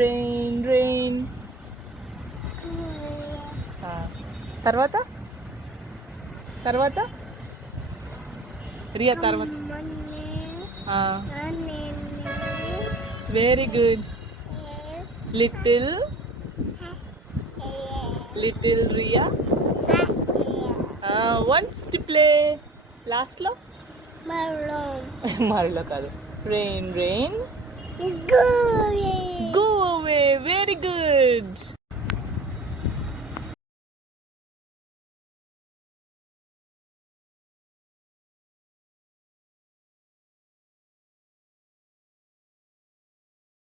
Rain rain. తర్వాత తర్వాత రియా తర్వాత. Very good. Little little Riya wants to play. Last లో మరలో కాదు. Rain rain Go away. go away. Very good.